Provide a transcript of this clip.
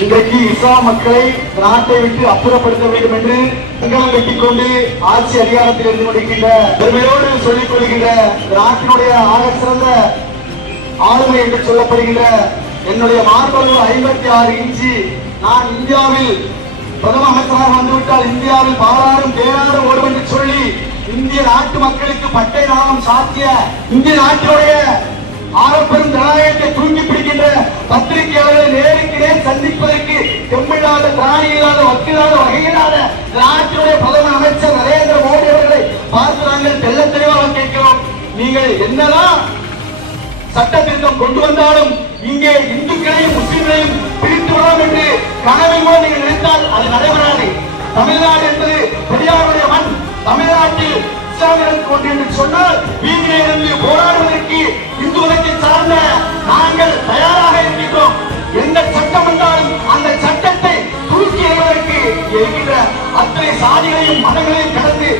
இன்றைக்கு இஸ்லாம் மக்களை நாட்டை விட்டு அப்புறப்படுத்த வேண்டும் என்று அங்கலம் கட்டிக் கொண்டு ஆட்சி அதிகாரத்தில் இருந்து கொண்டிருக்கின்ற பெருமையோடு சொல்லிக் கொள்கின்ற நாட்டினுடைய ஆக சிறந்த ஆளுமை என்று சொல்லப்படுகின்ற என்னுடைய மார்பளவு 56 இன்ச்சு. நான் இந்தியாவில் பிரதம அமைச்சராக வந்துவிட்டால் இந்தியாவில் பாராளும் தேராரும் ஓடும் என்று சொல்லி இந்திய நாட்டு மக்களுக்கு பட்டை நாமம் சாத்திய இந்திய நாட்டினுடைய ஆரப்பெரும் ஜனநாயகத்தை தூக்கி பிடிக்கின்ற பத்திரிகையாளர்களை நேருக்கு நேர் சந்திப்பதற்கு தெம்மில்லாத திராணி இல்லாத வக்கில்லாத வகையில்லாத நாட்டினுடைய பிரதம அமைச்சர் நரேந்திர மோடி அவர்களை பார்த்து நாங்கள் தெல்ல தெளிவாக கேட்கிறோம். நீங்கள் என்னதான் சட்ட திருத்தம் கொண்டு வந்தாலும் இங்கே இந்துக்களையும் முஸ்லிம்களையும் பிரித்து விடலாம் என்று கனவில் கூட நீங்கள் நினைத்தால் அது நடைபெறாது. தமிழ்நாடு என்பது பெரியாருடைய மண். தமிழ்நாட்டில் இஸ்லாமியர்களுக்கு ஒன்று என்று சொன்னால் வீதியிலே இருந்து போராடுவதற்கு இந்து மதத்தை சார்ந்த நாங்கள் தயாராக இருக்கின்றோம். எந்த சட்டம் வந்தாலும் அந்த சட்டத்தை தூக்கி எறிவதற்கு இருக்கின்ற அத்தனை சாதிகளையும் மதங்களையும் கடந்து